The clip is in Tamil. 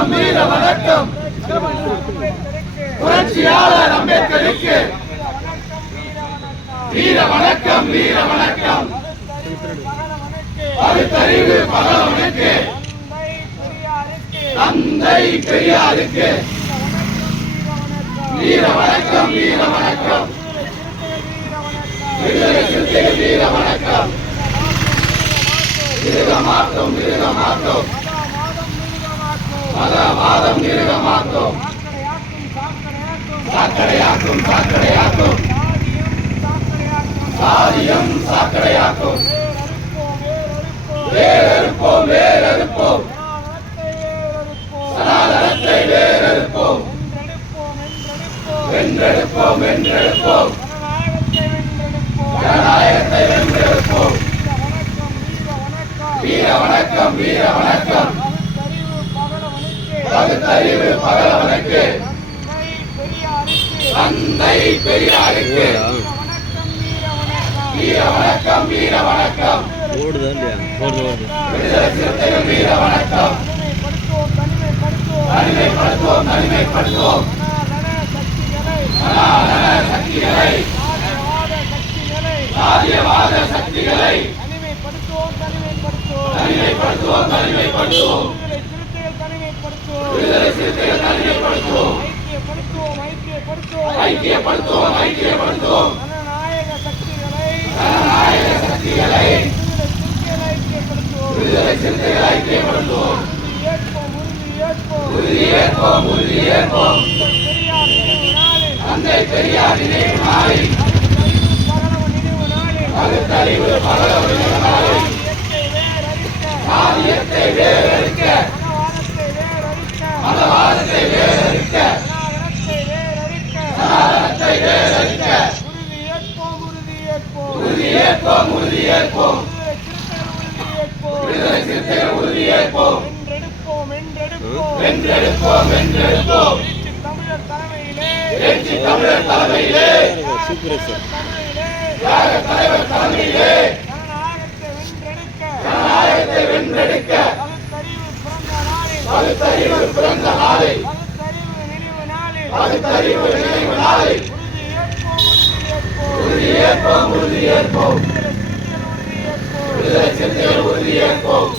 வணக்கம் வீர வணக்கம் புரட்சியாளர் அம்பேத்கருக்கு வீர வணக்கம் வீர வணக்கம் பகுத்தறிவு பகலவனுக்கு தந்தை பெரியாருக்கு வீர வணக்கம் வீர வணக்கம் விடுதலை சிறுத்தைகள் வீர வணக்கம் மிருக மாட்டோம் மிருக மாட்டோம் மதவாதம் மிருக மாட்டோம் சாக்கடையாக்கும் சாக்கடையாக்கும் சாதியம் சாக்கடையாக்கும் வேறறுப்போம் வேறறுப்போம் சனாதனத்தை வேறறுப்போம் வென்றெடுப்போம் வென்றெடுப்போம் ஜனநாயகத்தை வென்றெடுப்போம் வீர வணக்கம் வீர வணக்கம் பகுத்தறிவு பகலவனுக்கு தந்தை பெரியாருக்கு வீர வணக்கம் வீர வணக்கம் விடுதலை சிறுத்தைகள் வீர வணக்கம் தனிமைப்படுத்துவோம் தனிமைப்படுத்துவோம் சக்திகளை சாதியவாத சக்திகளை தனிமைப்படுத்துவோம் தனிமைப்படுத்துவோம் விடுதலை சிறுத்தைகள் தனிமைப்படுத்துவோம் ஐக்கியப்படுத்துவோம் ஐக்கியப்படுத்துவோம் ஜனநாயக சக்திகளை விடுதலை சிறுத்தைகள் ஐக்கியப்படுத்துவோம் உறுதியேற்போம் உறுதியேற்போம் தந்தை பெரியார் நினைவு நாளில் பகுத்தறிவு பகலவன் நினைவு நாளில் சாதியத்தை வேறறுக்க மதவாதத்தை வேறறுக்க சனாதனத்தை வேறறுக்க உறுதியேற்போம் உறுதியேற்போம் விடுதலை சிறுத்தைகள் உறுதியேற்போம் வென்றெடுப்போம் வென்றெடுப்போம் எழுச்சி தமிழர் தலைமையிலே தியாக தலைவர் தலைமையிலே ஜனநாயகத்தை வென்றெடுக்க பகுத்தறிவு பிறந்த நாளில் பகுத்தறிவு நினைவு நாளில் உறுதியேற்போம் உறுதியேற்போம் விடுதலை சிறுத்தைகள் உறுதியேற்போம்